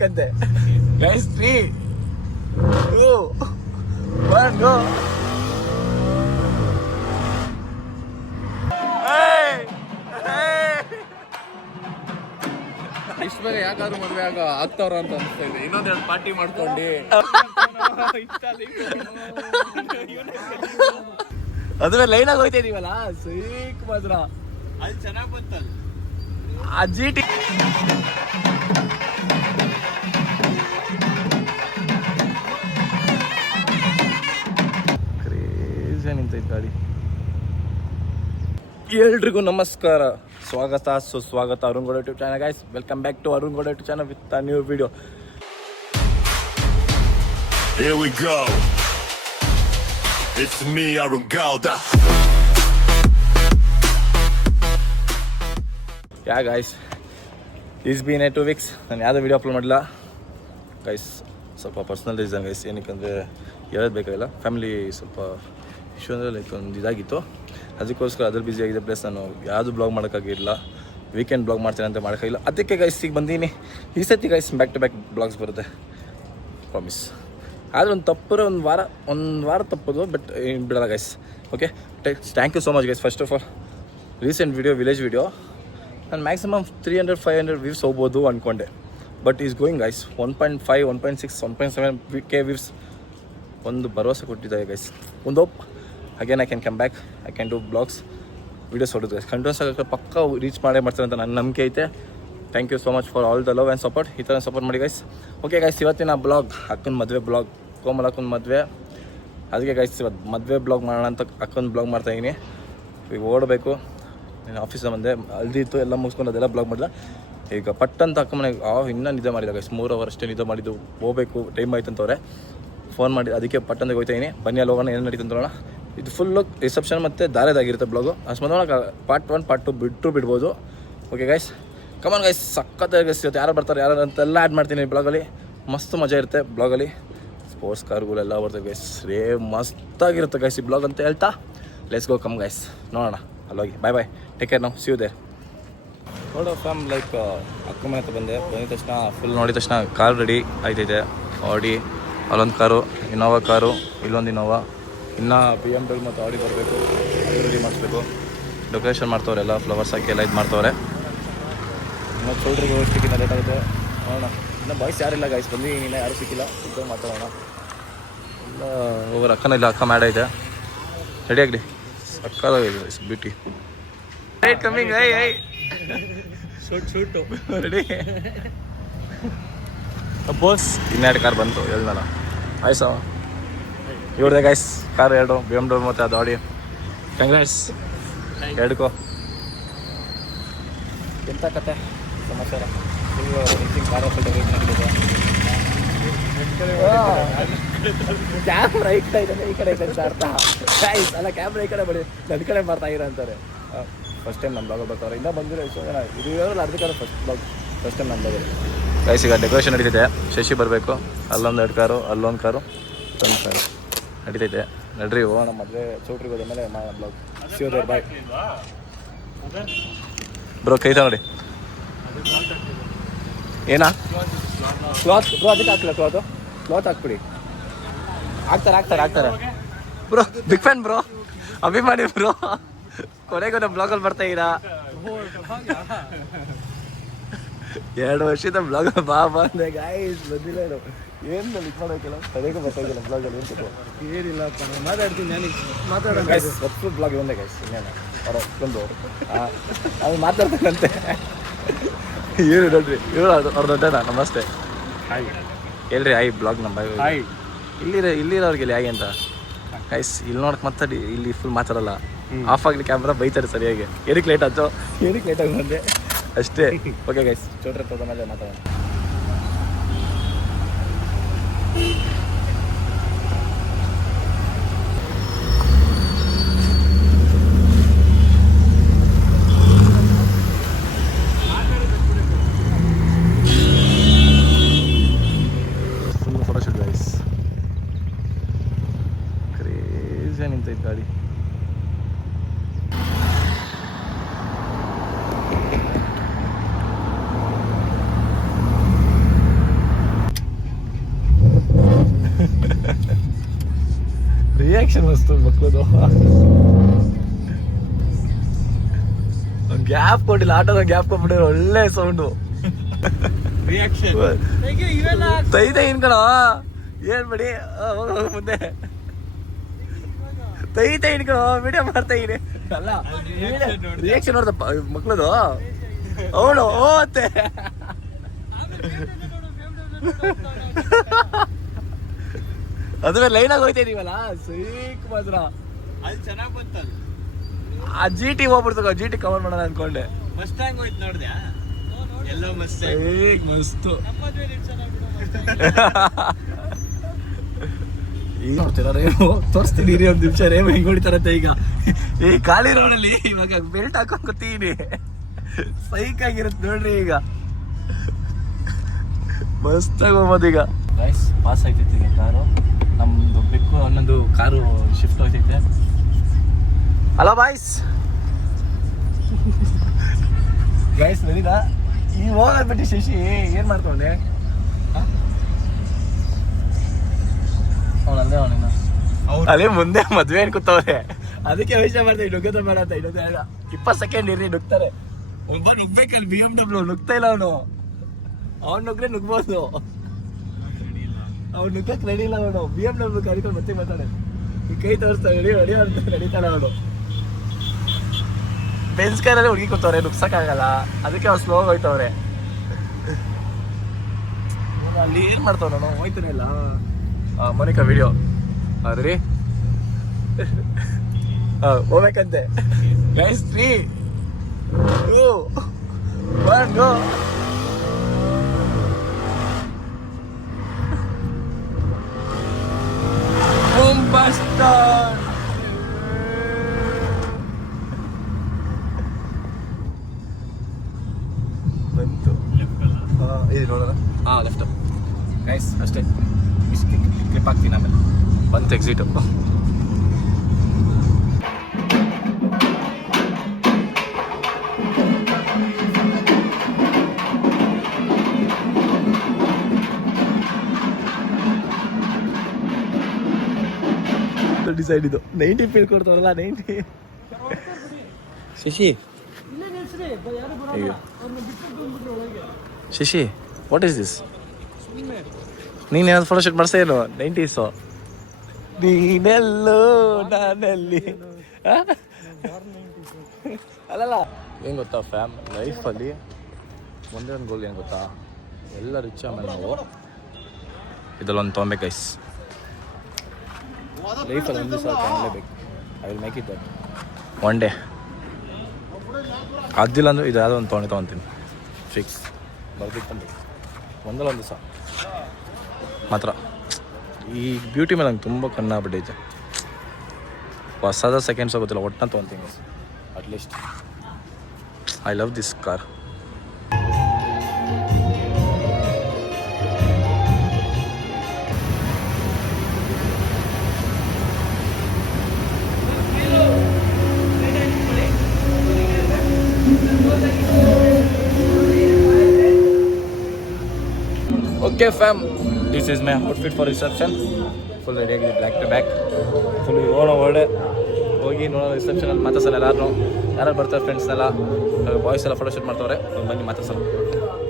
ಮಾಡ್ಬೇಕಂತೆ guys. 3 2 1 ಗೋ. ಇಷ್ಟು ಬೇಗ ಯಾಕಾದ್ರೂ ಮದುವೆ ಆಗ್ತಾವ್ರ ಅಂತ ಅನಿಸ್ತಾ ಇದೆ. ಇನ್ನೊಂದೆರಡು ಪಾರ್ಟಿ ಮಾಡ್ಕೊಂಡು ಅದುವೇ ಲೈನ್ ಆಗಿ ಹೋಯ್ತಾ ಇದೀವಲ್ಲ ಸೀಕ್ ಮಾತ್ರ. ಅಲ್ಲಿ ಚೆನ್ನಾಗಿ ಬಂತಲ್ಲ ಆ GT ಕ್ರೇಜಿ ನಿಂತೈತೆ ಗಾಡಿ. ಎಲ್ರಿಗೂ ನಮಸ್ಕಾರ, ಸ್ವಾಗತ ಸುಸ್ವಾಗತ Arun Gowda YouTube channel. Guys, welcome back to Arun Gowda YouTube channel with a new video. Here we go. It's me, Arun Gauda. Yeah guys, is been 2 weeks ನಾನು ಯಾವುದೋ ವಿಡಿಯೋ ಅಪ್ಲೋಡ್ ಮಾಡಿಲ್ಲ ಗೈಸ್. ಸ್ವಲ್ಪ ಪರ್ಸ್ನಲ್ ರೀಸನ್ ಗೈಸ್. ಏನಕ್ಕೆ ಅಂದರೆ ಹೇಳೋದು ಬೇಕಾಗಿಲ್ಲ, ಫ್ಯಾಮಿಲಿ ಸ್ವಲ್ಪ issue ಅಂದರೆ ಲೈಕ್ ಒಂದು ಇದಾಗಿತ್ತು. ಅದಕ್ಕೋಸ್ಕರ ಅದ್ರ ಬ್ಯುಸಿ ಆಗಿದೆ. ಪ್ಲಸ್ ನಾನು ಯಾವುದು ಬ್ಲಾಗ್ ಮಾಡೋಕ್ಕಾಗಿರಲಿಲ್ಲ. ವೀಕೆಂಡ್ ಬ್ಲಾಗ್ ಮಾಡ್ತೇನೆ ಅಂತ ಮಾಡೋಕ್ಕಾಗಿಲ್ಲ. ಅದಕ್ಕೆ ಗೈಸ್ ಈಗ ಬಂದೀನಿ. ಈ ಸತಿ guys back to back blogs ಬರುತ್ತೆ, ಪ್ರಾಮಿಸ್. ಆದರೆ ಒಂದು ತಪ್ಪರೆ ಒಂದು ವಾರ ತಪ್ಪೋದು, ಬಟ್ ಬಿಡಲ್ಲ guys. Okay, thank you so much guys. First of all recent video, village video, ನಾನು ಮ್ಯಾಕ್ಸಿಮಮ್ 300-500 ವ್ಯೂಸ್ ಹೋಗ್ಬೋದು ಅಂದ್ಕೊಂಡೆ. But is going guys 1.5, 1.6, 1.7K views. ಒಂದು ಭರವಸೆ ಕೊಟ್ಟಿದ್ದಾರೆ ಗೈಸ್, ಒಂದು hope. Again I can come back, I can do blogs, videos ಹೊಡೋದು guys. Continuous ಆಗಿ ಪಕ್ಕ ರೀಚ್ ಮಾಡ್ತಾರೆ ಅಂತ ನನ್ನ ನಂಬಿಕೆ ಐತೆ. Thank you so much for all the love and support. ಈ ಥರ ಸಪೋರ್ಟ್ ಮಾಡಿ ಗೈಸ್. ಓಕೆ ಗೈಸ್, ಇವತ್ತಿನ ಬ್ಲಾಗ್ ಅಕ್ಕನ ಮದುವೆ ಬ್ಲಾಗ್, ಕೋಮಲ್ ಅಕ್ಕನ ಮದುವೆ. ಅದಕ್ಕೆ ಗೈಸ್ ಇವತ್ತು ಮದುವೆ ಬ್ಲಾಗ್ ಮಾಡೋಣ ಅಂತ ಅಕ್ಕನ ಬ್ಲಾಗ್ ಮಾಡ್ತಾಯಿದ್ದೀನಿ. ಈಗ ಓಡಬೇಕು, ನಾನು ಆಫೀಸಿಂದ ಬಂದೆ, ಹಲ್ದಿ ಇತ್ತು, ಎಲ್ಲ ಮುಗಿಸ್ಕೊಂಡು ಅದೆಲ್ಲ ಬ್ಲಾಗ್ ಮಾಡಿಲ್ಲ. ಈಗ ಪಟ್ಟಂತ ಅಕ್ಕ ಮನೆಗೆ ಇನ್ನೂ ನಿದ್ದೆ ಮಾಡಿದ ಗೈಸ್. 3 hours ಅಷ್ಟೇ ನಿದ್ದೆ ಮಾಡಿದ್ದು. ಹೋಗಬೇಕು, ಟೈಮ್ ಆಯ್ತು ಅಂತವ್ರೆ ಫೋನ್ ಮಾಡಿ. ಅದಕ್ಕೆ ಪಟ್ಟಂದಾಗ ಹೋಗ್ತಾಯಿದ್ದೀನಿ. ಬನ್ನಿ ಅಲ್ಲಿ ಹೋಗೋಣ, ಏನು ನಡೀತು ಅಂತ ನೋಡೋಣ. ಇದು ಫುಲ್ಲು ರಿಸೆಪ್ಷನ್ ಮತ್ತು ದಾರೆದಾಗಿರುತ್ತೆ ಬ್ಲಾಗು. ಅಷ್ಟು ಮೊದಲ ಪಾರ್ಟ್ 1 ಪಾರ್ಟ್ 2 ಬಿಡ್ಬೋದು. ಓಕೆ ಗೈಸ್, ಕಮಾನ್ ಗೈಸ್, ಸಖತ್ತಾಗಿ ಗೈಸ್. ಇವತ್ತು ಯಾರು ಬರ್ತಾರೆ ಯಾರು ಅಂತೆಲ್ಲ ಆ್ಯಡ್ ಮಾಡ್ತೀನಿ ಬ್ಲಾಗಲ್ಲಿ. ಮಸ್ತ್ ಮಜಾ ಇರುತ್ತೆ ಬ್ಲಾಗಲ್ಲಿ. ಸ್ಪೋರ್ಟ್ಸ್ ಕಾರ್ಗಳೆಲ್ಲ ಬರ್ತವೆ ಗೈಸ್. ಮಸ್ತಾಗಿರುತ್ತೆ ಗೈಸ್ ಈ ಬ್ಲಾಗ್ ಅಂತ ಹೇಳ್ತಾ ಲೆಟ್ಸ್ ಗೋ. ಕಮ್ ಗೈಸ್, ನೋಡೋಣ ಅಲ್ಲೋಗಿ. ಬಾಯ್, ಟೇಕ್ ಕೇರ್. ನಾವು ಸಿ ಯು ದೇರ್. ನೋಡೋ ಫ್ಯಾಮ್, ಲೈಕ್ ಅಕ್ಕ ಮನೆ ಹತ್ರ ಬಂದಿದ ತಕ್ಷಣ ಫುಲ್ ನೋಡಿದ ತಕ್ಷಣ ಕಾರ್ ರೆಡಿ ಆಯ್ತೈತೆ. ಆಡಿ, ಅಲ್ಲೊಂದು ಕಾರು, ಇನೋವಾ ಕಾರು, ಇಲ್ಲೊಂದು ಇನೋವಾ, ಇನ್ನು BMW ಮತ್ತು ಆಡಿ ಬರಬೇಕು. ಅದು ರೆಡಿ ಮಾಡಿಸ್ಬೇಕು. ಡೆಕೋರೇಷನ್ ಮಾಡ್ತವ್ರೆ, ಎಲ್ಲ ಫ್ಲವರ್ಸ್ ಹಾಕಿ ಎಲ್ಲ ಇದು ಮಾಡ್ತವ್ರೆ. ಮತ್ತು ಸೋಲ್ಡ್ರಿಗೆ ಹೋಗೋಷ್ಟಕ್ಕಿಂತ ಲೇಟ್ ಆಗುತ್ತೆ. ನೋಡೋಣ. ಇನ್ನು ಬಾಯ್ಸ್ ಯಾರಿಲ್ಲ ಗೈಸ್, ಬಂದು ಇನ್ನೂ ಯಾರೂ ಸಿಕ್ಕಿಲ್ಲ. ಸಿಕ್ಕ ಮಾತಾಡೋಣ. ಇಲ್ಲ ಹೋಗೋರು. ಅಕ್ಕನ ಇಲ್ಲ, ಅಕ್ಕ ಮ್ಯಾಡ್ ಐತೆ. ರೆಡಿ ಆಗಲಿ, ಸಕ್ಕದಾಗಿದೆ beauty. Right coming. I shoot ready. Boss ಇನ್ನೆರಡು ಕಾರ್ ಬಂತು, ಹೇಳ್ದಲ್ಲ ಆಯ್ಸ. ಇವ್ರದೇ ಗೈಸ್ ಕಾರ್ 2, BMW ಮತ್ತು ಅದು ಆಡಿ. ಕಂಗ್ರಾಟ್ಸ್ ಎರಡಕ್ಕೂ. ಎಂಥ ಕತೆ ಸಮಾಚಾರ. ಫುಲ್ಲು ನಿಂತಿಂಗ್ ಕಾರ್ ನಡೀತಿದೆ. ಕ್ಯಾಮ್ರಾ ಈ ಕಡೆ ಇದೆ, ಈ ಕಡೆ ಇದೆ ಅಂತ ಅರ್ಥ ಗೈಸ್. ಅಲ್ಲ, ಕ್ಯಾಮ್ರಾ ಈ ಕಡೆ ಬಡಿ, ನನ್ನ ಕಡೆ ಮಾಡ್ತಾ ಇರೋ ಅಂತಾರೆ. ಫಸ್ಟ್ ಟೈಮ್ ನಮ್ಮ ಬ್ಲಾಗ್ ಬರ್ತಾರೆ. ಇನ್ನೂ ಬಂದಿರೋ ಇಷ್ಟು ಜನ ಇದು ಇರೋಲ್ಲ. ಅದಕ್ಕೆ ಫಸ್ಟ್ ಟೈಮ್ ನಮ್ಮ ಬ್ಲಾಗ್ ಗೈಸ್. ಈಗ ಡೆಕೋರೇಷನ್ ನಡೀತಿದೆ. ಶಶಿ ಬರಬೇಕು. ಅಲ್ಲೊಂದು 2 ಕಾರು, ಅಲ್ಲೊಂದು ಕಾರು, ಒಂದು ಕಾರು ನಡೀತೈತೆ. ನಡ್ರಿ ಹೋಗೋಣ. ನಮ್ಮ ಮದುವೆ ಚೌಟ್ರಿಗೆ ಹೋದ ಮೇಲೆ ಮಾಡೋಣ ಬ್ಲಾಗ್. ಸಿಗೋದೇ. Bye bro. ಕೈತಾ ನೋಡಿ ಏನಾ ಕ್ಲಾತ್ ಬ್ರೋ. ಅದಕ್ಕೆ ಹಾಕಿಲ್ಲ ಕ್ಲಾತ್ ಹಾಕ್ಬಿಡಿ. ಹಾಕ್ತಾರೆ ಬ್ರೋ. ಬಿಗ್ ಫ್ಯಾನ್ ಬ್ರೋ, ಅಭಿಮಾನಿ ಬ್ರೋ. ಕೊನೆಗೂ ನಮ್ಮ ಬ್ಲಾಗಲ್ಲಿ ಬರ್ತಾ ಇದ್ದೀರಾ. 2 ವರ್ಷದ ಬ್ಲಾಗ್ ಬಂದೆ ಗೈಸ್. ಬಂದಿಲ್ಲ ಏನು ಇದು ಮಾಡೋಕ್ಕಿಲ್ಲ. ಸರಿಯಾಗಿ ಬರ್ತಾಯಿಲ್ಲ ಬ್ಲಾಗಲ್ಲಿ. ಏನಿಲ್ಲಪ್ಪ, ನಾನು ಮಾತಾಡ್ತೀನಿ. ನನಗೆ ಮಾತಾಡೋಣ ಗೈಸ್. ಹೊತ್ತು ಬ್ಲಾಗ್ ಬಂದೆ ಗೈಸ್. ಇನ್ನೇನು ಅವ್ರೊಂದು ಅದು ಮಾತಾಡ್ತಾನಂತೆ. ಏನು ನೋಡ್ರಿ, ಇವರು ಅವ್ರ ದೊಡ್ಡಣ್ಣ. ನಮಸ್ತೆ. ಹಾಯ್ ಹೇಳ್ರಿ. ಹಾಯ್ ಬ್ಲಾಗ್ ನಮ್ಮ ಹಾಯ್. ಇಲ್ಲಿರೋರಿಗೆ ಹಾಗೆ ಅಂತ ಗೈಸ್. ಇಲ್ಲಿ ನೋಡಕ್ಕೆ ಮಾತಾಡಿ, ಇಲ್ಲಿ ಫುಲ್ ಮಾತಾಡಲ್ಲ. ಆಫ್ ಆಗಲಿ ಕ್ಯಾಮ್ರಾ, ಬೈತಾರೆ ಸರಿಯಾಗಿ. ಏನಕ್ಕೆ ಲೇಟ್ ಆಯ್ತು, ಏನಕ್ಕೆ ಲೇಟಾಗಿ ಬಂದೆ ಅಷ್ಟೇ. ಓಕೆ ಗೈಸ್, ಚೋಟ್ರೆ ತೋದ ಮೇಲೆ ಮಾತಾಡೋಣ. Full photoshoot guys. ಕ್ರೇಜಿ ನಿಂತೈತೆ ಗಾಡಿ. ರಿಯಾಕ್ಷನ್ ಮಸ್ತು ಮಕ್ಕಳದು. ಗ್ಯಾಪ್ ಕೊಟ್ಟಿಲ್ಲ, ಆಟೋದ ಗ್ಯಾಪ್ ಕೊಟ್ಬಿಟ್ಟಿರೋ ಒಳ್ಳೆ ಸೌಂಡು. ರಿಯಾಕ್ಷನ್ ತೈತೆ ಇನ್ಕಣ ಹೇಳ್ಬೇಡಿ, ಮುಂದೆ ತೈತೆ ಇನ್ಕಣ ವಿಡಿಯೋ ಮಾಡ್ತಾ ಇದೀನಿ. ಅಲ್ಲ ರಿಯಾಕ್ಷನ್ ನೋಡ್ದಪ್ಪ ಮಕ್ಳದು. ಅವಳು ಓತೆ ಅದುವೇ ಲೈನಾಗಿ ಹೋಯ್ತಾ ಇದೀವಲ್ಲ, ಸೀಕ್ ಮಾತ್ರ. ಅಲ್ಲಿ ಚೆನ್ನಾಗ್ ಬಂತಲ್ಲ. ಆ ಜಿ ಟಿ ಹೋಗ್ಬಿಡ್ತು, ಜಿ ಟಿ ಕವರ್ ಮಾಡೋಣ ಅನ್ಕೊಂಡೆ. ಮಸ್ತಾಂಗ್ ಹೋಯ್ತು ನೋಡ್ದ್ಯಾ? ಎಲ್ಲೋ ಮಸ್ತಾಂಗ್. ಮಸ್ತು. ಈಗ ನೋಡ್ತೀರಾ ರೇಮು, ತೋರಿಸ್ತೀನಿ ರೀ ಒಂದು ನಿಮಿಷ. ರೇಮು ಹಿಂಗ್ ಹೊಡಿತಾರಂತೆ ಈಗ ಈ ಖಾಲಿ ರೋಡಲ್ಲಿ. ಇವಾಗ ಬೆಲ್ಟ್ ಹಾಕೊಂಡ್ ಕೂತೀನಿ, ಸೈಕ್ ಆಗಿರುತ್ತೆ ನೋಡ್ರಿ. ಈಗ ಮಸ್ತಾಗಿ ಹೋಗ್ಬೋದು. ಈಗ ಗೈಸ್ ಪಾಸ್ ಆಗ್ತೈತೆ ಈಗ ಕಾರು. ನಮ್ದು ಬೆಕ್ಕು ಅನ್ನೊಂದು ಕಾರು ಶಿಫ್ಟ್ ಆಗ್ತೈತೆ. Hello boys. ಗೈಸ್ ಬರೀದಾ ಈ ಹೋಗೋದ್ಬಿಟ್ಟು ಶಶಿ ಏನ್ ಮಾಡ್ಕೊಂಡೆ? ಅವನಲ್ಲೇ ಅವನಿನ್ನ ಅದೇ ಮುಂದೆ ಮದ್ವೆ ಏನ್ ಕೂತವ್ರೆ, ಅದಕ್ಕೆ ಯೋಚನೆ ಮಾಡ್ತಾರೆ ನುಗ್ಗದ ಬೇಡ ಅಂತ. ಇನ್ನೊಂದು 20 ಸೆಕೆಂಡ್ ಇರ್ರಿ, ನುಗ್ತಾರೆ. ಒಬ್ಬ ನುಗ್ಬೇಕಲ್ಲಿ BMW, ನುಗ್ತಾ ಇಲ್ಲ ಅವನು. ಅವ್ನು ನುಗ್ರೆ ನುಗ್ಬೋದು, ಅವ್ನು ನುಗ್ಗಕ್ಕೆ ರೆಡಿ ಇಲ್ಲ ಅವನು. BMW ಕರಿಕೊಂಡು ಮತ್ತೆ ಮಾತಾಡೆ, ಈ ಕೈ ತೋರಿಸ್ತಾ ರೆಡಿ ರೆಡಿ ಅಂತ ನಡೀತಾನೆ ಅವನು. ಬೆನ್ಸ್ ಕಾರಲ್ಲಿ ಹುಡುಗಿ ಕೂತವ್ರೆ, ನುಗ್ಸಕ್ಕಾಗಲ್ಲ, ಅದಕ್ಕೆ ಅವ್ನು ಸ್ಲೋ ಹೋಯ್ತವ್ರೆ. ಅಲ್ಲಿ ಏನ್ ಮಾಡ್ತಾವ ನಾನು ಹೋಯ್ತಾನೆ ಇಲ್ಲ. ಮೋನಿಕಾ ವಿಡಿಯೋ ಅದ್ರಿ ಹೋಗ್ಬೇಕಂತೆ. ಗೈಸ್ 3 2 1 ಗೋ. ಬಂತು ಇದು ನೋಡೋಣ. ಲೆಫ್ಟ್ ಗೈಸ್ ಅಷ್ಟೇ. ಕ್ಲಿಪ್ ಹಾಕ್ತೀನಿ ಆಮೇಲೆ. ಬಂತು ಎಕ್ಸಿಟು. ಡಿಸೈಡ್ ಇದು 90 ಫೀಲ್ ಕೊಡ್ತಾರಲ್ಲ 90. Shashi Shashi what is this? ನೀನು ಏನಾದ್ರು ಫೋಟೋ ಶೂಟ್ ಮಾಡಿಸ್ತಾ ಏನು 90s? ನೀನೆಲ್ಲೋ ನಾನಲ್ಲಿ ಅಲ್ಲಲ್ಲ. ಏನು ಗೊತ್ತಾ ಫ್ಯಾಮ್ ಲೈಫಲ್ಲಿ ಒಂದೇ ಒಂದು ಗೋಲ್ ಏನು ಗೊತ್ತಾ? ಎಲ್ಲ ರಿಚ್ ಆಮೇಲೆ ನಾವು ಇದರಲ್ಲೊಂದು ತೊಗೊಬೇಕು ಗೈಸ್. ಲೈಫಲ್ಲಿ ಒಂದು ದಿವಸ ತೊಗೊಳ್ಳೇಬೇಕು. I will make it that one day. ಅದಿಲ್ಲ ಅಂದ್ರೆ ಇದು ಯಾವುದೋ ಒಂದು ತೊಗೊಳ್ತೀನಿ ಫಿಕ್ಸ್. ಬರ್ದಿಟ್ಟು ಒಂದಲ್ಲ ಒಂದು ದಿವಸ ಮಾತ್ರ. ಈ ಬ್ಯೂಟಿ ಮೇಲೆ ನಂಗೆ ತುಂಬ ಕಣ್ಣಾಗ್ಬಿಟ್ಟೈತೆ. ಹೊಸದ ಸೆಕೆಂಡ್ಸ್ ಗೊತ್ತಿಲ್ಲ, ಒಟ್ಟನ್ನ ತೊಗೊತೀನಿ at least. I love this car. Okay fam, this is my outfit for reception. Full ready ಆಗಿದೆ, ಬ್ಲ್ಯಾಕ್ ಟು ಬ್ಯಾಕ್. ಫುಲ್ ಹೋಗೋಣ ಹೊರಡೆ ಹೋಗಿ ನೋಡೋಣ ರಿಸೆಪ್ಷನಲ್ಲಿ. ಮಾತಾಡ್ಸಲ್ಲ ಯಾರು ಬರ್ತಾರೆ ಫ್ರೆಂಡ್ಸ್ನೆಲ್ಲ. ಬಾಯ್ಸ್ ಎಲ್ಲ ಫೋಟೋಶೂಟ್ ಮಾಡ್ತವ್ರೆ, ಬನ್ನಿ ಮಾತಾಡ್ಸಲ್ಲ.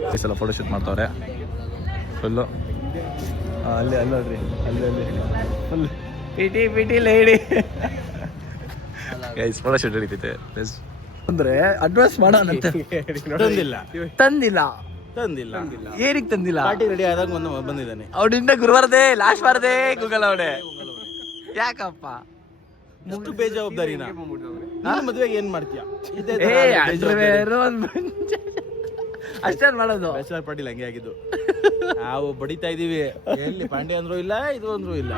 ಬಾಯ್ಸ್ ಎಲ್ಲ ಫೋಟೋಶೂಟ್ ಮಾಡ್ತವ್ರೆ ಫುಲ್ಲು. ಅಲ್ಲಿ ಅಲ್ಲೋಡ್ರಿ, ಅಲ್ಲಿ full PT lady guys photoshoot ನಡೀತೈತೆ. ಅಂದರೆ ಅಡ್ವಾನ್ಸ್ ಮಾಡೋಣಂತೆ. ತಂದಿಲ್ಲ ಏನಕ್ಕೆ ತಂದಿಲ್ಲ? ಪಾರ್ಟಿ ರೆಡಿ ಆದಾಗ ಬಂದಿದ್ದಾನೆ ಅವನಿಂದ ಗುರುವಾರದೇ ಲಾಸ್ಟ್ ವಾರದೇ ಗೂಗಲ್ ಅವಡೆ. ಯಾಕಪ್ಪ ಎಷ್ಟು ಬೇಜವಾಬ್ದಾರಿನ? ಮದುವೆಗೆ ಏನ್ ಮಾಡ್ತೀಯ? ಅಷ್ಟೇ ಮಾಡೋದು. ಬ್ಯಾಚುಲರ್ ಪಾರ್ಟಿಲಿ ಹಂಗೆ ಆಗಿದ್ದು. ನಾವು ಬಡಿತಾ ಇದೀವಿ, ಎಲ್ಲಿ ಪಾಂಡೆ ಅಂದ್ರೂ ಇಲ್ಲ, ಇದು ಅಂದ್ರೂ ಇಲ್ಲ.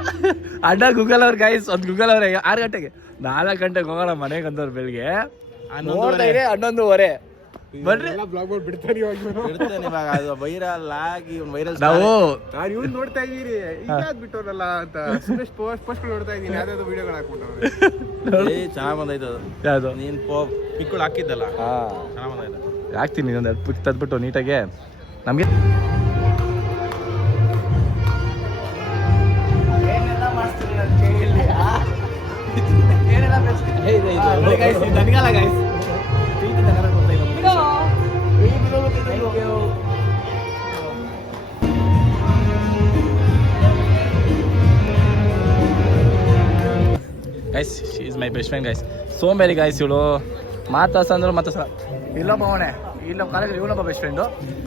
ಅಡ್ಡ ಗೂಗಲ್ ಅವ್ರ ಗೈಸ್, ಒಂದು ಗೂಗಲ್ ಅವ್ರೆ 6 ಗಂಟೆಗೆ 4 ಗಂಟೆಗೆ ಹೋಗೋಣ ಮನೆಗೆ ಅಂದವ್ರು. ಬೆಳಿಗ್ಗೆ 11:30 ಬರ್ರಿ. ಬಿಡ್ತಾನೆ ಇವಾಗ. ಅದು ವೈರಲ್ ಆಗಿ ವೈರಲ್ ನಾವು ಇವ್ನು ನೋಡ್ತಾ ಇದೀರಿ, ಈಗ ಬಿಟ್ಟವ್ರಲ್ಲ ಅಂತ ಪೋಸ್ಟ್ ನೋಡ್ತಾ ಇದೀನಿ. ಯಾವ್ದಾದ್ರು ವಿಡಿಯೋಗಳು ಹಾಕ್ಬಿಟ್ಟವ್ರೆ. ಚೆನ್ನಾಗ್ ಬಂದೈತೆ ಅದು. ಯಾವುದು ನೀನ್ ಪಿಕ್ಗಳು ಹಾಕಿದ್ದಲ್ಲ, ಚೆನ್ನಾಗ್ ಬಂದೈತೆ. ಹಾಕ್ತೀನಿ ಇನ್ನೊಂದು 2 ಪಿಕ್ ತಂದ್ಬಿಟ್ಟು ನೀಟಾಗೆ. ನಮಗೆ ಏನೆಲ್ಲ ಮಾಡ್ತೀರಿ ಅಂತ ಕೇಳಿ ನನಗಲ್ಲ guys guys she is my best friend guys ಸೋಂಬೇರಿ ಗೈಸ್ ಇವಳು ಮಾತಾಡ್ಸಂದ್ರು ಮಾತಾಡ್ಸ ಇಲ್ಲೊಬ್ಬ ಅವಣೆ ಇಲ್ಲೊಬ್ಬ ಕಾಲೇಜ್ ಇವನೊಬ್ಬ ಬೆಸ್ಟ್ ಫ್ರೆಂಡು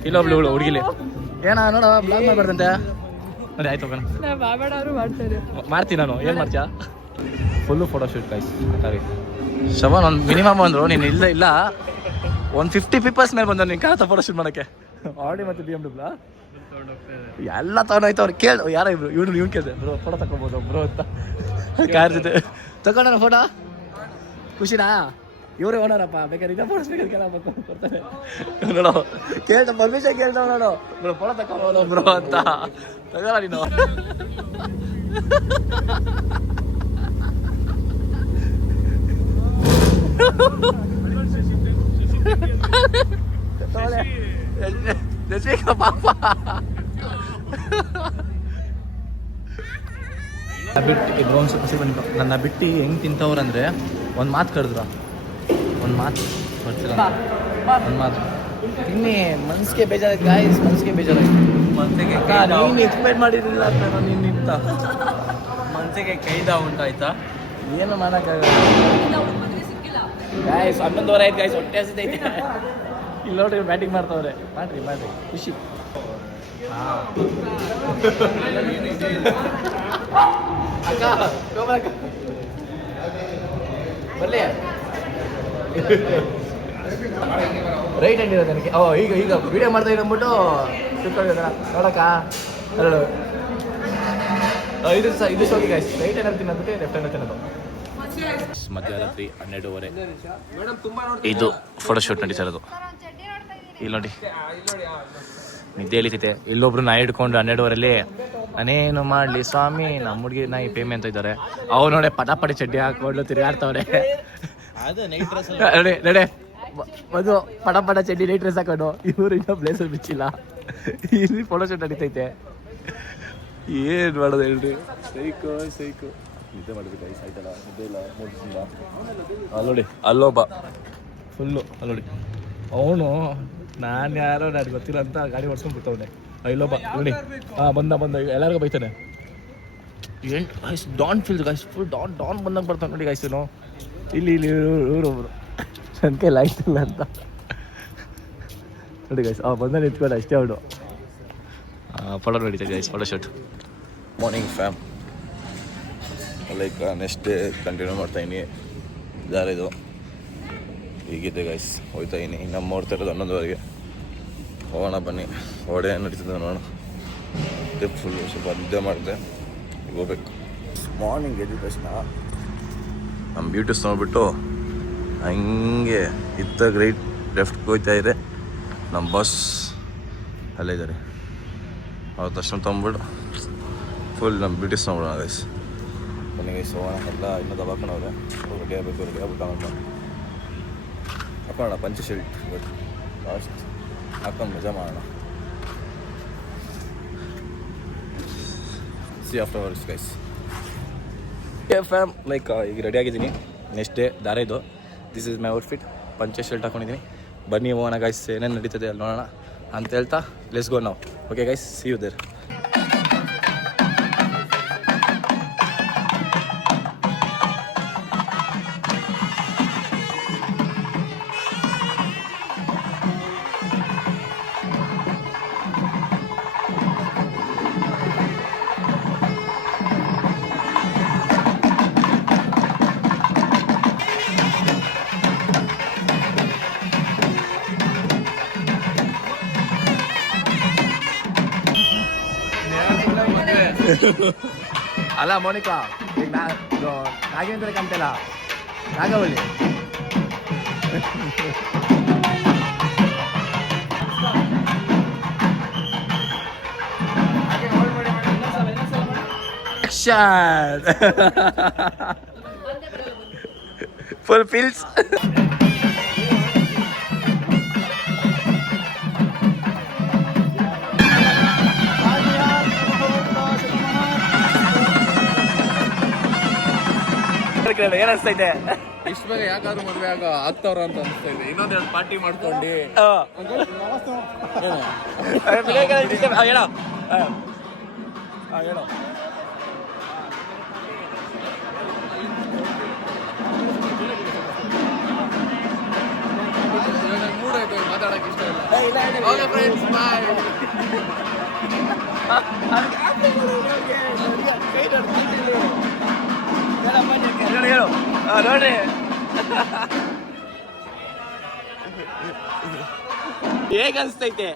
ಇಲ್ಲೊಬ್ಳು ಇವಳು ಹುಡುಗಿಲಿ ಏನ ನೋಡ ಬ್ಲಾಗ್ ಮಾಡ್ಬಾರ್ದಂತೆ ನೋಡಿ ಆಯ್ತು ಹೋಗೋಣ ಮಾಡ್ತೀನಿ ನಾನು ಏನು ಮಾಡ್ತೀಯಾ ಫುಲ್ಲು ಫೋಟೋ ಶೂಟ್ ಗೈಸ್ ಹಾಗಾಗಿ ಶವನ್ ಒಂದು ಮಿನಿಮಮ್ ಅಂದರು ನೀನು ಇಲ್ಲ ಒಂದು 50 ಪೀಪಲ್ಸ್ ಮೇಲೆ ಬಂದರು ನೀನು ಕಾರತ ಫೋಟೋ ಶೂಟ್ ಮಾಡೋಕ್ಕೆ ಆಡಿ ಮತ್ತು BMW ಎಲ್ಲ ತೊಗೊಂಡೋಯ್ತು ಅವ್ರು ಕೇಳು ಯಾರೋ ಇಬ್ರು ಇವ್ನು ಕೇಳಿದೆ ಬ್ರೋ ಫೋಟೋ ತಗೊಬೋದು ಬ್ರೋ ಅಂತ ಕಾರ್ ಜೊತೆ ತಗೊಂಡ ಫೋಟೋ ಖುಷಿನಾ ಇವರೇ ಓನರಪ್ಪ ಬೇಕಾದ್ರೆ ಇದೇ ಫೋಟೋಸ್ ಬೇಕಾದ್ರೆ ಕೊಡ್ತಾರೆ ನೋಡು ಕೇಳ್ದ ಪರ್ಮಿಷನ್ ಕೇಳ್ದವ್ ನೋಡು ಬ್ರೋ ಫೋಟೋ ತಗೊಬೋದು ಬ್ರೋ ಅಂತ ತಗೋಲ್ಲ ನೀನು ಪಾಪ ಬಿಟ್ಟು ಒಂದು ಸ್ವಲ್ಪ ಬಂದು ನನ್ನ ಬಿಟ್ಟು ಹೆಂಗೆ ತಿಂತವ್ರಂದ್ರೆ ಒಂದು ಮಾತು ಕರೆದ್ರು ಒಂದು ಮಾತು ಬರ್ತಿಲ್ಲ ಒಂದು ಮಾತು ತಿನ್ನಿ ಮನ್ಸಿಗೆ ಬೇಜಾರಾಯ್ತು ಗಾಯ್ಸ್ ಮನ್ಸಿಗೆ ಬೇಜಾರಾಯ್ತು ಮನ್ಸಿಗೆ ನೀನು ಎಕ್ಸ್ಪೆಕ್ಟ್ ಮಾಡಿರಲಿಲ್ಲ ಅಂತ ನೀನು ನಿಂತ ಮನ್ಸಿಗೆ ಕೈದ ಉಂಟಾಯ್ತಾ ಏನು ಮಾಡೋಕ್ಕಾಗಲ್ಲ ಗಾಯ್ಸ್ 11:00 ಆಯ್ತು ಗಾಯ್ಸ್ ಹೊಟ್ಟೆ ಹಸಿದೈತೆ ಇಲ್ಲಿ ನೋಡ್ರಿ ಬ್ಯಾಟಿಂಗ್ ಮಾಡ್ತಾವ್ರೆ ಮಾಡ್ರಿ ಖುಷಿ ಅಕ್ಕ ಬರ್ಲಿ ರೈಟ್ ಹ್ಯಾಂಡ್ ಇರೋದು ನನಗೆ ಈಗ ವಿಡಿಯೋ ಮಾಡ್ತಾ ಇದ್ಬಿಟ್ಟು ನೋಡಕ್ಕ ಅಲ್ಲ ಇದು ಹೋಗಿ ಗಾಯ್ಸ್ ರೈಟ್ ಹ್ಯಾಂಡ್ ತಿನ್ನೋದಕ್ಕೆ ಲೆಫ್ಟ್ ಹ್ಯಾಂಡ್ ತಿನ್ನೋದು ಮಧ್ಯರಾತ್ರಿ 12:30 ಇದು ಫೋಟೋಶೂಟ್ ನಡೀತಾ ಇರೋದು ಇಲ್ಲಿ ನೋಡಿ ನಿದ್ದೆ ಎಳಿತೈತೆ ಇಲ್ಲೊಬ್ರು ನಾಯಿ ಹಿಡ್ಕೊಂಡು 12:30 ನಾನೇನು ಮಾಡಲಿ ಸ್ವಾಮಿ ನಮ್ಮ ಹುಡುಗಿ ನಾಯಿ ಪೇಮೆ ಅಂತ ಇದ್ದಾರೆ ಅವ್ರು ನೋಡಿ ಪಟಾಪಟಿ ಚಡ್ಡಿ ಹಾಕೊಂಡು ತಿರುಗಾಡ್ತವ್ರೆ ನಡೆ ಒಂದು ಪಟ ಚಡ್ಡಿ ನೈಟ್ ಡ್ರೆಸ್ ಹಾಕೊಂಡು ಇವರು ಇನ್ನೂ ಬ್ಲೇಸರ್ ಬಿಚ್ಚಿಲ್ಲ ಇಲ್ಲಿ ಫೋಟೋಶೂಟ್ ನಡೀತೈತೆ ಏನು ಮಾಡೋದು ಹೇಳ್ರಿ ಸೈಕೋ ನಿದ್ದೆ ಮಾಡಬೇಕು ಐಸ್ ಆಯ್ತಲ್ಲ ನಿದ್ದೆ ಇಲ್ಲ 3 ದಿವಸದಿಂದ ಅಲ್ಲಿ ನೋಡಿ ಅಲ್ಲೊಬ್ಬ ಫುಲ್ಲು ಅಲ್ಲಿ ನೋಡಿ ಅವನು ನಾನು ಯಾರೋ ನನಗೆ ಗೊತ್ತಿಲ್ಲ ಅಂತ ಗಾಡಿ ಓಡಿಸ್ಕೊಂಡು ಬಿಡ್ತವನೆ ಇಲ್ಲೊಬ್ಬ ನೋಡಿ ಬಂದ ಎಲ್ಲರಿಗೂ ಬೈತಾನೆ ಏನು guys Don feel guys full Don ಬಂದಂಗೆ ಬರ್ತಾನೆ ನೋಡಿ ಗೈಸ್ ಇವನು ಇಲ್ಲಿ ಇವರೊಬ್ರು ನನ್ನ ಕೈ ಲೈಟ್ ಇಲ್ಲ ಅಂತ ನೋಡಿ ಗೈಸ್ ಬಂದ ನಿಂತ್ಕೊಂಡು ಅಷ್ಟೇ ಅವನು ಫೋಟೋ ನಡೀತದೆ guys photo shoot morning fam like next day continue ಮಾಡ್ತಾಯಿನಿ ಇದು ಹೀಗಿದೆ ಗೈಸ್ ಹೋಗ್ತಾಯಿನಿ ಇನ್ನು ನೋಡ್ತಾ ಇರೋದು 11:00 ಹೋಗೋಣ ಬನ್ನಿ ಹೊಡೆ ನಡೀತದೆ ನೋಡೋಣ ಫುಲ್ಲು ಸ್ವಲ್ಪ ನಿದ್ದೆ ಮಾಡಿದೆ ಹೋಗ್ಬೇಕು ಮಾರ್ನಿಂಗ್ ಎದ್ದ ತಕ್ಷಣ ನಮ್ಮ ಬ್ಯೂಟಿಸ್ ನೋಡ್ಬಿಟ್ಟು ಹಂಗೆ ಇತ್ತಾಗ ರೈಟ್ ಲೆಫ್ಟ್ಗೆ ಹೋಗ್ತಾ ಇದೆ ನಮ್ಮ ಬಸ್ ಅಲ್ಲೇ ಇದ್ದಾರೆ ಅವ್ರ ತಕ್ಷಣ ತೊಗೊಂಬಿಟ್ಟು ಫುಲ್ ನಮ್ಮ ಬ್ಯೂಟಿಸ್ ನೋಡೋಣ ಗೈಸ್ ಬನ್ನಿ ಗೈಸ್ ಹೋಗೋಣ ಎಲ್ಲ ಇನ್ನೂ ದಬಾಕೊಂಡವ್ರೆ ರೆಡಿ ಆಗಬೇಕು ಆಗ್ಬಿಟ್ಟು ಹಾಕೋಣ ಪಂಚ ಶರ್ಟ್ ಬಟ್ ಲಾಸ್ಟ್ ಹಾಕೊಂಡು ಮಜಾ ಮಾಡೋಣ see after works guys fam like ಈಗ ರೆಡಿ ಆಗಿದ್ದೀನಿ ನೆಕ್ಸ್ಟ್ ಡೇ ದಾರಿದು ದಿಸ್ ಇಸ್ ಮೈ ಔಟ್ಫಿಟ್ ಪಂಚೆ ಶರ್ಟ್ ಹಾಕೊಂಡಿದ್ದೀನಿ ಬನ್ನಿ ಹೋಗೋಣ ಗೈಸ್ ಏನೇನು ನಡೀತದೆ ಅಲ್ಲಿ ನೋಡೋಣ ಅಂತ ಹೇಳ್ತಾ ಲೆಟ್ಸ್ ಗೋ ನಾವು okay guys see you there ಅಲ್ಲ ಮೋನಿಕಾ ಈಗ ನಾಗೇಂದ್ರ ಕಂತೆಲ್ಲ ನಾಗವಲ್ಲಿ ಫುಲ್ ಫೀಲ್ಸ್ ಹೇಳು ಏನ್ ಅನ್ಸ್ತೈತೆ? ಇಷ್ಟು ಬೇಗ ಯಾಕಾದ್ರೂ ಮದುವೆ ಆಗ್ತಾವ್ರ ಅಂತ ಅನಿಸ್ತಾ ಇದೆ. ಇನ್ನೊಂದೆರಡು ಪಾರ್ಟಿ ಮಾಡ್ಕೊಂಡು ಹೇಳೋ ಹೇಳೋ. ಮೂಡ್ ಆಯ್ತು, ಮಾತಾಡಕ್ಕೆ ಇಷ್ಟ ಇಲ್ಲ. ಓಕೆ ಫ್ರೆಂಡ್ಸ್, ಬಾಯ್. ಹೇಳು ನೋಡ್ರಿ ಹೇಗ ಅನ್ಸ್ತೈತೆ?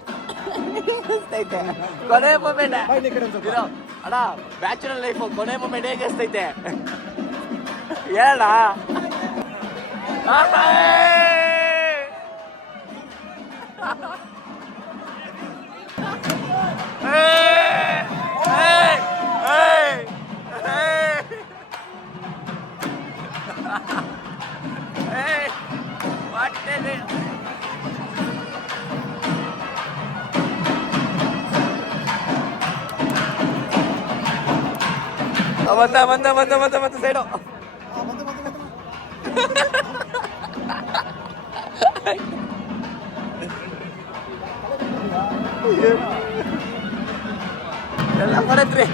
ಕೊನೆ ಮೂಮೆಂಟ್ ಅಣ್ಣ, ಬ್ಯಾಚುಲರ್ ಲೈಫ್ ಕೊನೆ ಮೂಮೆಂಟ್ ಹೇಗೆ ಅನ್ಸ್ತೈತೆ ಹೇಳ. ಬಂದ ಸೈಡು ಎಲ್ಲ ಮಾಡತ್ರಿ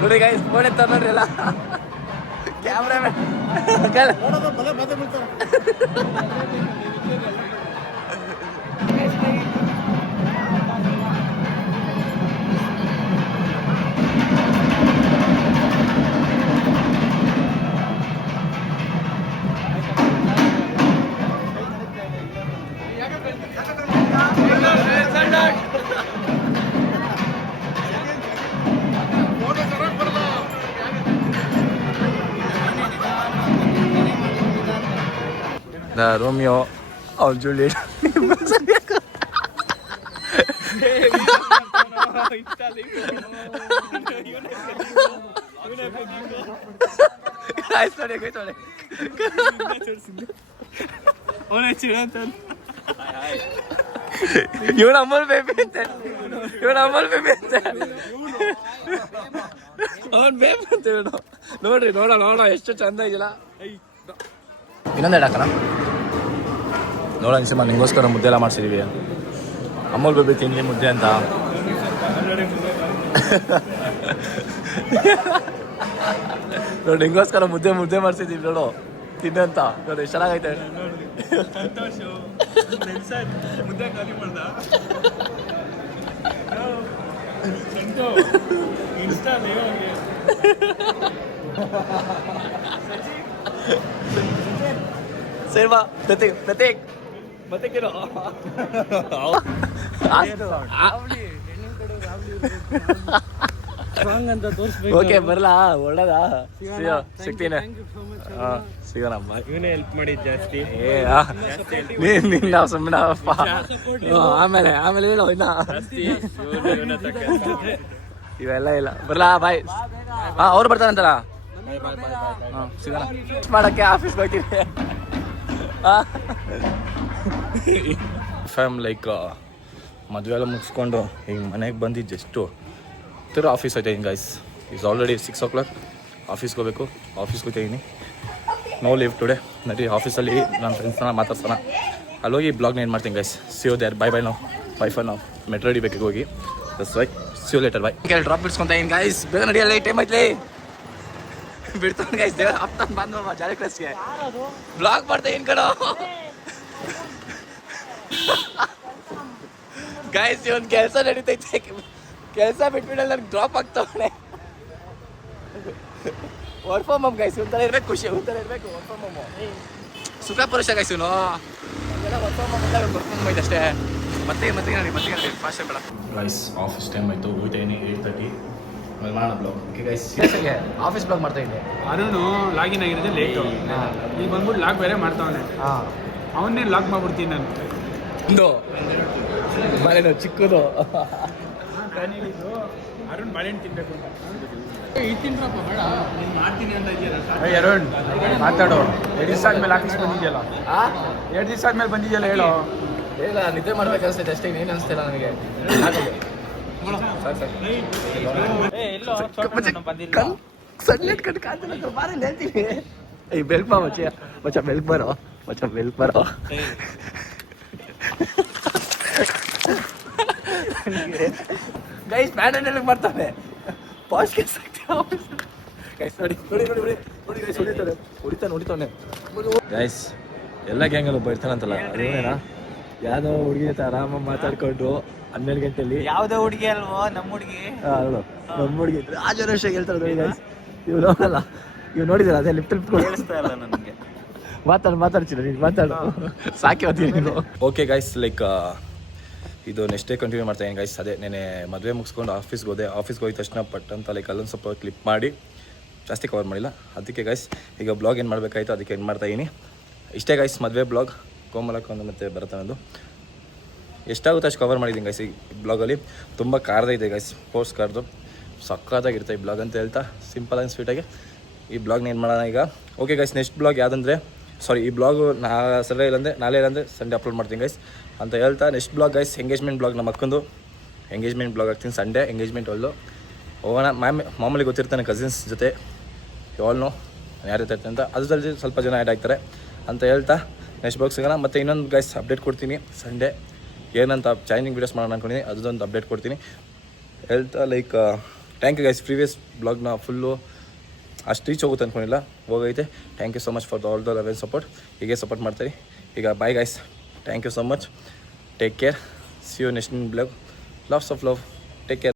ನೋಡಿ ಗೈಸ್, ಫೋನ್ ಎತ್ತ ನೋಡ್ರಿ ಎಲ್ಲ ಕ್ಯಾಮ್ರಾಮನ್. ರೋಮಿಯೋ ಅವ್ರ ಜೂಲಿಯಟ್ ಇವನ ಅಮ್ಮಲ್ ಬೇಬಿ ಅಂತೆ, ಅವನ್ ಬೇಬಿ ಅಂತ ಇವನು. ನೋಡ್ರಿ, ನೋಡ ಎಷ್ಟು ಚಂದ ಇದೆಯಲ್ಲ. ಇನ್ನೊಂದು ಹಾಕಣ ನೋಡ ನಿಮಿಷ, ನಿಂಗೋಸ್ಕರ ಮುದ್ದೆ ಎಲ್ಲ ಮಾಡ್ಸಿದೀವಿ. ಅಮೂಲ್ ಬೇಬಿ ತಿನ್ಲಿ ಮುದ್ದೆ ಅಂತ. ನೋಡಿ, ನಿಂಗೋಸ್ಕರ ಮುದ್ದೆ ಮಾಡ್ಸಿದೀವಿ ನೋಡು, ತಿನ್ನು ಅಂತ. ನೋಡಿ ಎಷ್ಟು ಚೆನ್ನಾಗೈತೆ. ಸರಿ ಬಾ ಪ್ರತೀಕ್ ಮತ್ತೆ ಕೇಳೋ. ಓಕೆ ಬರಲಾ, ಒಳ್ಳೇದ ಸಿಗ್ತೀನಿ. ಸಿಗೋಣ, ಇವನೇ ಹೆಲ್ಪ್ ಮಾಡಿದ್ ಜಾಸ್ತಿ. ನಾವು ಸುಮ್ಮನಪ್ಪ. ಆಮೇಲೆ ಹೇಳು ಇನ್ನ ಇವೆಲ್ಲ ಇಲ್ಲ. ಬರಲಾ, ಬಾಯ್. ಅವ್ರು ಬರ್ತಾರಂತಲ್ಲ. ಸಿಗೋಣ ಮಾಡಕ್ಕೆ ಆಫೀಸ್ ಹೋಗ್ತೀನಿ. ಫ್ಯಾಮ್ ಲೈಕ್ ಮದುವೆ ಎಲ್ಲ ಮುಗಿಸ್ಕೊಂಡು ಈಗ ಮನೆಗೆ ಬಂದಿದ್ದು ಜಸ್ಟು ಆಫೀಸ್ ಹೋಯ್ತಾ ಇದ್ದೀನಿ ಗೈಸ್. Is already 6 o'clock. ಆಫೀಸ್ಗೆ ಹೋಗ್ಬೇಕು, ಆಫೀಸ್ಗೆ ಹೋಗ್ತಾಯಿದ್ದೀನಿ. No leave today. ನಡಿ ಆಫೀಸಲ್ಲಿ ನನ್ನ ಫ್ರೆಂಡ್ಸ್ನ ಮಾತಾಡ್ಸೋಣ. ಅಲ್ಲಿ ಹೋಗಿ ಬ್ಲಾಗ್ನ ಏನು ಮಾಡ್ತೀನಿ guys. See you there. Bye ನಾವು ಫರ್ ನಾವು ಮೆಟ್ರೋ ಹಿಡಿಬೇಕು ಹೋಗಿ. That's why. See you later. Bye. ಕೇಳಿ ಡ್ರಾಪ್ ಬಿಡ್ಸ್ಕೊಂತ ಇದ್ದೀನಿ ಗೈಸ್. ಬೇಗ ನಡಿಯಲ್ಲ, ಟೈಮ್ ಐತ್ಲಿ. ಬಿಡ್ತಾನೆ ಗೈಸ್, ದೇವ ಅಪ್ತಾನೆ ಬಂದು ಜಾಲಿ ಕ್ಲಾಸ್ಗೆ ಬ್ಲಾಗ್ ಮಾಡ್ತಾ ಇನ್ ಕಡೆ ಗೈಸ್. ಇವನ್ ಕೆಲಸ ನಡೀತೈತೆ, ಕೆಲಸ ಬಿಟ್ಬಿಡಲ್ಲ, ನನಗೆ ಡ್ರಾಪ್ ಆಗ್ತಾವಣೆ. Work from home guys. ಒಂಥರ ಇರ್ಬೇಕು, ಖುಷಿ ಒಂಥರ ಇರಬೇಕು. ವರ್ಕ್ ಫ್ರಮ್ ಹೋಮು ಸುಖ ಪುರುಷ ಗೈಸ್. ಇವನು ವರ್ಕ್ ಫ್ರಮ್ ಹೋಮ್ ಇಲ್ಲ, ವರ್ಕ್ ಫ್ರಮ್ ಹೋಮ್ ಐತೆ ಅಷ್ಟೇ. ಮತ್ತೆ ಫಾಸ್ಟ್ ಬೇಡ ಗೈಸ್. ಆಫೀಸ್ ಟೈಮ್ ಆಯಿತು, ಹೋಗ್ತಾಯಿದ್ದೀನಿ 8:30. ಆಮೇಲೆ ಮಾಡೋಣ blog. Okay guys, office blog ಮಾಡ್ತಾ ಇದ್ದೆ. ಅರುಣು ಲಾಗಿನ್ ಆಗಿರೋದು ಲೇಟು. ಈಗ ಬಂದ್ಬಿಟ್ಟು ಲಾಗ್ ಬೇರೆ ಮಾಡ್ತಾವನೆ. ಅವನ್ನೇ ಲಾಗ್ ಮಾಡ್ಬಿಡ್ತೀನಿ ನಾನು. ಒಂದು ಮನೇನು ಚಿಕ್ಕದು. ಅರುಣ್ ಬಾಳೆಹಣ್ಣು ತಿನ್ಬೇಕು ಅಂತ ತಿನ್ರಪ್ಪ, ಬೇಡ ನೀನು ಮಾಡ್ತೀನಿ ಅಂತ ಇದೆಯಲ್ಲ. ಅರುಣ್ ಮಾತಾಡು. 2 ದಿವಸ ಆದ್ಮೇಲೆ ಆಫೀಸ್ ಬಂದಿದೆಯಲ್ಲ, 2 ದಿವಸ ಆದ್ಮೇಲೆ ಬಂದಿದೆಯಲ್ಲ, ಹೇಳು. ಇಲ್ಲ, ನಿದ್ದೆ ಮಾಡ್ಬೇಕು ಅನ್ಸ್ತೈತೆ ಅಷ್ಟೇ, ಇನ್ನೇನು ಅನಿಸ್ತಿಲ್ಲ ನನಗೆ. ಸನ್ನೆಟ್ ಕಟ್ ಕಾಂತಿಲ್ಲ ಬಾರ ಹೇಳ್ತೀನಿ. ಈ ಬೆಲ್ಕ್ ಬಾ ಮಚ್ಚ ಬೆಲ್ಕ್ ಬರೋ ಗೈಸ್ ಪ್ಯಾಂಡಲ್ ಬರ್ತಾನೆ ಪಾಸ್ ಕೇಸ್ ಗೈಸ್ ನೋಡಿ ಗೈಸ್ ಹೊಡಿತಾನೆ ಗೈಸ್ ಎಲ್ಲ ಗ್ಯಾಂಗಲ್ಲಿ ಒಬ್ಬ ಇರ್ತಾನಂತಲ್ಲ ಅದೇನೇನಾ ಯಾವುದೋ ಹುಡುಗಿ ಜೊತೆ ಆರಾಮಾಗಿ ಮಾತಾಡ್ಕೊಂಡು 12 ಗಂಟೆಯಲ್ಲಿ ಯಾವ್ದೋ ಹುಡುಗಿ ಅಲ್ವೋ ನಮ್ಮ ಹುಡುಗಿ ನಮ್ಮ ಹುಡುಗಿ ರಾಜವರ್ಷ ಹೇಳ್ತಾರೆ ನೋಡಿ ಗೈಸ್ ಇವ್ರು ನೋಡಲ್ಲ ಇವ್ ನೋಡಿದಾರೆ ಅದೇ ಲಿಫ್ಟ್ ಕೇಳಿಸ್ತಾ ಇಲ್ಲ ನನಗೆ. ಮಾತಾಡ್ತೀನಿ ನೀನು ಮಾತಾಡು ಸಾಕಿ ಹೋಗ್ತೀನಿ ನೀನು ಓಕೆ ಗೈಸ್ ಲೈಕ್ ಇದು ನೆಕ್ಸ್ಟ್ ಡೇ ಕಂಟಿನ್ಯೂ ಮಾಡ್ತಾಯಿದ್ದೀನಿ ಗೈಸ್. ಅದೇ ನೆನೆ ಮದುವೆ ಮುಗಿಸ್ಕೊಂಡು ಆಫೀಸ್ಗೆ ಹೋಗಿದ ತಕ್ಷಣ ಪಟ್ ಅಂತ ಲೈಕ್ ಅಲ್ಲೊಂದು ಸ್ವಲ್ಪ ಕ್ಲಿಪ್ ಮಾಡಿ ಜಾಸ್ತಿ ಕವರ್ ಮಾಡಿಲ್ಲ. ಅದಕ್ಕೆ ಗೈಸ್ ಈಗ ಬ್ಲಾಗ್ ಏನು ಮಾಡಬೇಕಾಯ್ತು ಅದಕ್ಕೆ ಏನು ಮಾಡ್ತಾಯಿದ್ದೀನಿ. ಇಷ್ಟೇ ಗೈಸ್ ಮದುವೆ ಬ್ಲಾಗ್ ಕೋಮಲಕ್ಕೊಂದು ಮತ್ತು ಬರುತ್ತಾನದು ಎಷ್ಟಾಗುತ್ತೆ ಅಷ್ಟು ಕವರ್ ಮಾಡಿದ್ದೀನಿ ಗೈಸ್. ಈ ಬ್ಲಾಗಲ್ಲಿ ತುಂಬ ಕಾರ್ದ ಇದೆ ಗೈಸ್, ಪೋಸ್ಟ್ ಕಾರ್ದು ಸಕ್ಕತ್ತಾಗಿರುತ್ತೆ ಈ ಬ್ಲಾಗ್ ಅಂತ ಹೇಳ್ತಾ ಸಿಂಪಲ್ ಆ್ಯಂಡ್ ಸ್ವೀಟಾಗಿ ಈ ಬ್ಲಾಗ್ನ ಏನು ಮಾಡೋಣ ಈಗ. ಓಕೆ ಗೈಸ್ ನೆಕ್ಸ್ಟ್ ಬ್ಲಾಗ್ ಯಾವುದಂದರೆ ಈ ಬ್ಲಾಗು ನಾಳೆ ಇಲ್ಲಂದರೆ ಸಂಡೇ ಅಪ್ಲೋಡ್ ಮಾಡ್ತೀನಿ ಗೈಸ್ ಅಂತ ಹೇಳ್ತಾ next blog guys engagement blog ನಮ್ಮ ಅಕ್ಕಂದು ಎಂಗೇಜ್ಮೆಂಟ್ ಬ್ಲಾಗ್ ಆಗ್ತೀನಿ. ಸಂಡೇ ಎಂಗೇಜ್ಮೆಂಟ್ ಒಳ್ಳು ಹೋಗೋಣ. ಮಾಮೂಲಿ ಗೊತ್ತಿರ್ತಾನೆ ಕಸಿನ್ಸ್ ಜೊತೆ ಯಾವಲ್ನೋ ಯಾರು ಇರ್ತಾರೆ ಅಂತ ಅದರಲ್ಲಿ ಸ್ವಲ್ಪ ಜನ ಆ್ಯಡ್ ಆಗ್ತಾರೆ ಅಂತ ಹೇಳ್ತಾ ನೆಕ್ಸ್ಟ್ ಬ್ಲಾಗ್ ಸಿಗೋಣ. ಮತ್ತು ಇನ್ನೊಂದು ಗೈಸ್ ಅಪ್ಡೇಟ್ ಕೊಡ್ತೀನಿ ಸಂಡೇ ಏನಂತ ಜಾಯ್ನಿಂಗ್ ವೀಡಿಯೋಸ್ ಮಾಡೋಣ ಅಂದ್ಕೊಂಡಿದ್ದೀನಿ, ಅದೊಂದು ಅಪ್ಡೇಟ್ ಕೊಡ್ತೀನಿ ಹೇಳ್ತಾ like thank you guys. Previous ಬ್ಲಾಗ್ನ ಫುಲ್ಲು ಅಷ್ಟು ರೀಚ್ ಹೋಗುತ್ತೆ ಅಂದ್ಕೊಂಡಿಲ್ಲ, ಹೋಗೈತೆ. Thank you so much for all the love and support. ಹೀಗೆ ಸಪೋರ್ಟ್ ಮಾಡ್ತೀರಿ. ಈಗ bye guys, thank you so much, take care, see you next blog. Lots of love, take care.